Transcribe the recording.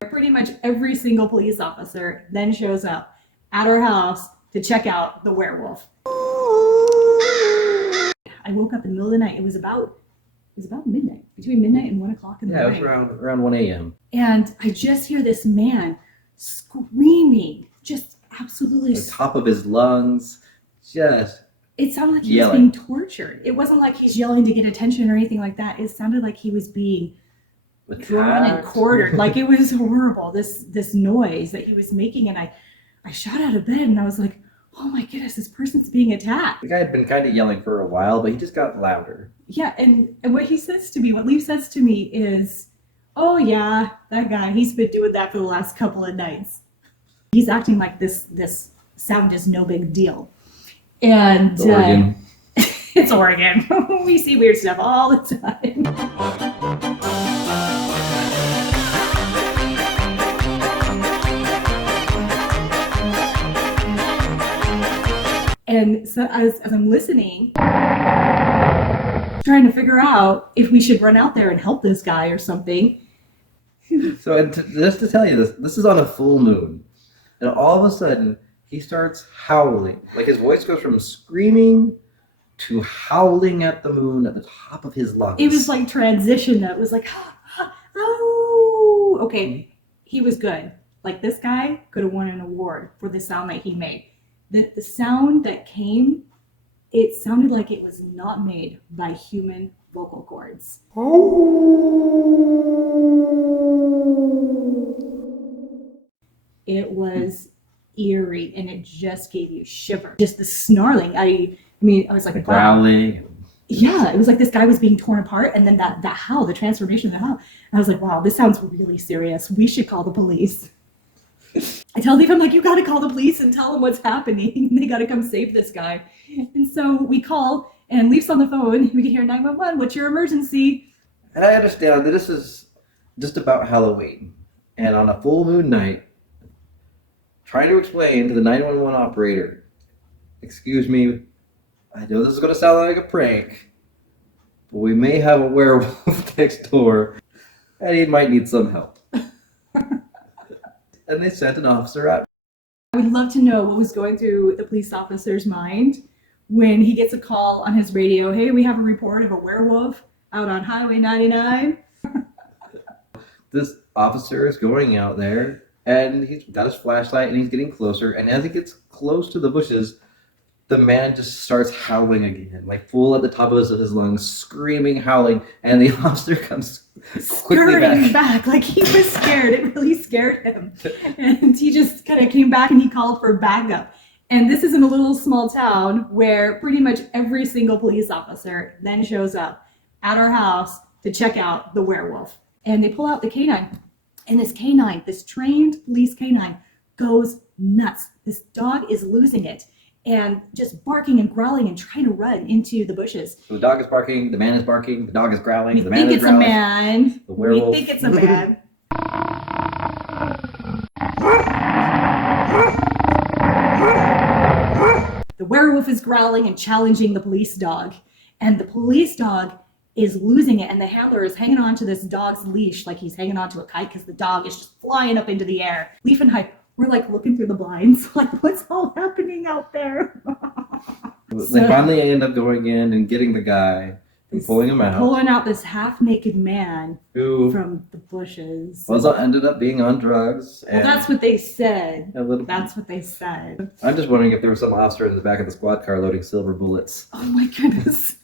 Pretty much every single police officer then shows up at our house to check out the werewolf. I woke up in the middle of the night. It was about midnight, between midnight and 1 o'clock in the night. Yeah, it was around 1 a.m. And I just hear this man screaming, just absolutely. The top of his lungs, just. It sounded like he was being tortured. It wasn't like he's yelling to get attention or anything like that. It sounded like he was being drawn and quartered. Like, it was horrible, this noise that he was making. And I shot out of bed and I was like, oh my goodness, this person's being attacked. The guy had been kind of yelling for a while, but he just got louder. Yeah, and what he says to me, what Leaf says to me is, oh yeah, that guy, he's been doing that for the last couple of nights. He's acting like this sound is no big deal. And It's Oregon. It's Oregon. We see weird stuff all the time. And so as I'm listening, trying to figure out if we should run out there and help this guy or something. So just to tell you this is on a full moon. And all of a sudden, he starts howling. Like, his voice goes from screaming to howling at the moon at the top of his lungs. It was like transition. That was like, oh, okay. He was good. Like, this guy could have won an award for the sound that he made. The sound that came, it sounded like it was not made by human vocal cords. It was eerie, and it just gave you shivers. Just the snarling. I mean, I was like, the growling. Yeah, it was like this guy was being torn apart, and then that howl, the transformation of the howl. And I was like, wow, this sounds really serious. We should call the police. I tell Leaf, I'm like, you got to call the police and tell them what's happening. They got to come save this guy. And so we call, and Leaf's on the phone. We can hear 911. What's your emergency? And I understand that this is just about Halloween. And on a full moon night, trying to explain to the 911 operator, excuse me, I know this is going to sound like a prank, but we may have a werewolf next door, and he might need some help. And they sent an officer out. I would love to know what was going through the police officer's mind when he gets a call on his radio. Hey, we have a report of a werewolf out on Highway 99. This officer is going out there, and he's got his flashlight, and he's getting closer. And as he gets close to the bushes, the man just starts howling again, like full at the top of his lungs, screaming, howling. And the officer comes quickly back. Like, he was scared. It really scared him. And he just kind of came back and he called for backup. And this is in a little small town where pretty much every single police officer then shows up at our house to check out the werewolf. And they pull out the canine. And this canine, this trained police canine, goes nuts. This dog is losing it and just barking and growling and trying to run into the bushes. So the dog is barking, the man is barking, the dog is growling, the man is growling. We think it's a man. The werewolf. We think it's a man. The werewolf is growling and challenging the police dog. And the police dog is losing it, and the handler is hanging on to this dog's leash like he's hanging on to a kite because the dog is just flying up into the air. Leaf and I, we're like looking through the blinds, like, what's all happening out there? They finally end up going in and getting the guy and pulling him out. Pulling out this half-naked man who from the bushes. Also ended up being on drugs. Well, that's what they said. That's what they said. I'm just wondering if there was some officer in the back of the squad car loading silver bullets. Oh my goodness.